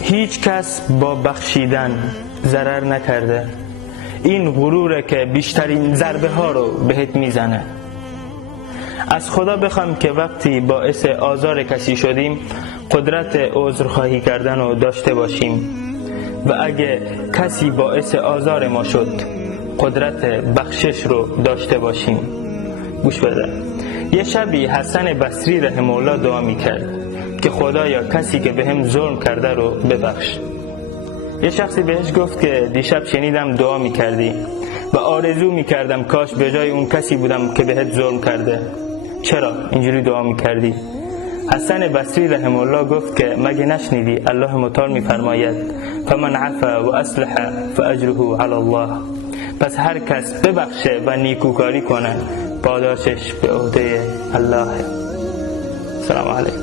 هیچ کس با بخشیدن ضرر نکرده. این غروره که بیشترین ضربه ها رو بهت میزنه. از خدا بخوام که وقتی باعث آزار کسی شدیم قدرت عذرخواهی کردن رو داشته باشیم و اگه کسی باعث آزار ما شد قدرت بخشش رو داشته باشیم. گوش بده. یه شبی حسن بصری رحمه الله دعا میکرد که خدایا کسی که بهم ظلم کرده رو ببخش. یه شخصی بهش گفت که دیشب شنیدم دعا میکردی و آرزو میکردم کاش به جای اون کسی بودم که بهت ظلم کرده. چرا اینجوری دعا میکردی؟ حسن بصری رحمه الله گفت که مگه نشنیدی الله متعال میفرماید فمن عفا و اصلح فاجره علی الله. پس هر کس ببخشه و نیکوکاری کنه پاداشش به عهده الله. سلام علیکم.